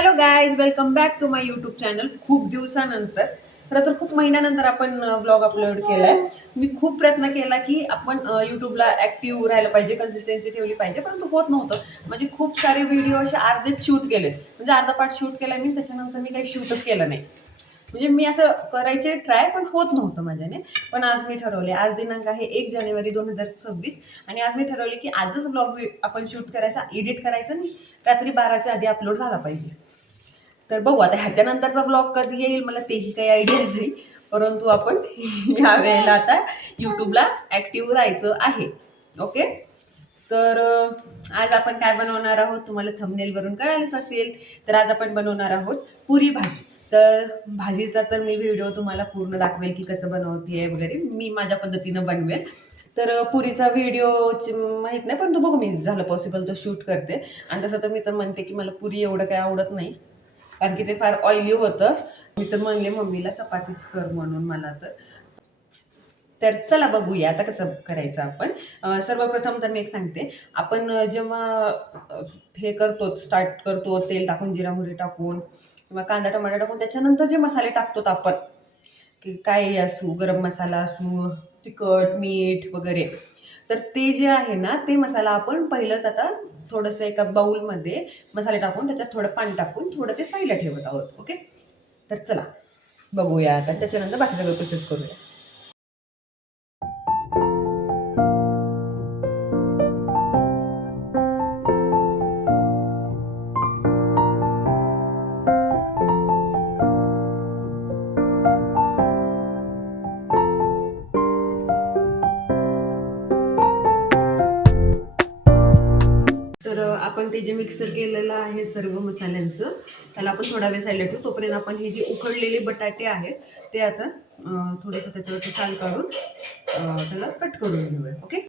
Hello guys, welcome back to my YouTube channel. खूप दिवसानंतर, खरं तर खूप महिन्यानंतर आपण ब्लॉग अपलोड केलाय. मी खूप प्रयत्न केला की आपण यूट्यूबला ॲक्टिव्ह राहायला पाहिजे, कन्सिस्टन्सी ठेवली पाहिजे, परंतु होत नव्हतं. म्हणजे खूप सारे व्हिडिओ असे अर्धेच शूट केलेत, म्हणजे अर्धा पार्ट शूट केला मी, त्याच्यानंतर मी काही शूटच केलं नाही. म्हणजे मी असं करायचे ट्राय, पण होत नव्हतं माझ्याने. पण आज मी ठरवले, आज दिनांक आहे 1 जानेवारी 2026 आणि आज मी ठरवले की आजच ब्लॉग आपण शूट करायचा, एडिट करायचा आणि रात्री 12च्या आधी अपलोड झाला पाहिजे. तर बघू आता ह्याच्यानंतरचा ब्लॉग कधी येईल मला तेही काही आयडिया नाही, परंतु आपण या वेळेला आता यूट्यूबला ॲक्टिव्ह राहायचं आहे. ओके, तर आज आपण काय बनवणार आहोत तुम्हाला थंबनेलवरून कळालंच असेल. तर आज आपण बनवणार आहोत पुरी भाजी. तर भाजीचा तर मी व्हिडिओ तुम्हाला पूर्ण दाखवेल की कसं बनवते वगैरे, मी माझ्या पद्धतीनं बनवेल. तर पुरीचा व्हिडिओ माहीत नाही, पण तो बघू मी झालं पॉसिबल तर शूट करते. आणि तसं तर मी तर म्हणते की मला पुरी एवढं काही आवडत नाही, कारण की ते फार ऑइली होतं. मी तर म्हणले मम्मीला चपातीच कर म्हणून मला. तर चला बघूया आता कसं करायचं आपण. सर्वप्रथम तर मी एक सांगते, आपण जेव्हा हे करतो, स्टार्ट करतो तेल टाकून, जिरा मोहरी टाकून किंवा कांदा टमाटा टाकून, त्याच्यानंतर जे मसाले टाकतो आपण, की काही असू, गरम मसाला असू, तिखट मीठ वगैरे, तर ते जे आहे ना ते मसाला आपण पहिलंच आता थोडंसं एका बाउलमध्ये मसाले टाकून त्याच्यात थोडं पाणी टाकून थोडं ते साईडला ठेवत आहोत. ओके, तर चला बघूया आता, त्याच्यानंतर बाकी सगळं प्रोसेस करूया. तर आपण ते जे मिक्सर केलेलं आहे सर्व मसाल्यांचं, त्याला आपण थोडा वेळ साईडला ठेवू. तोपर्यंत आपण हे जे उकडलेले बटाटे आहेत ते आता थोडंसं त्याच्यावरती साल काढून त्याला कट करून घेऊया. ओके,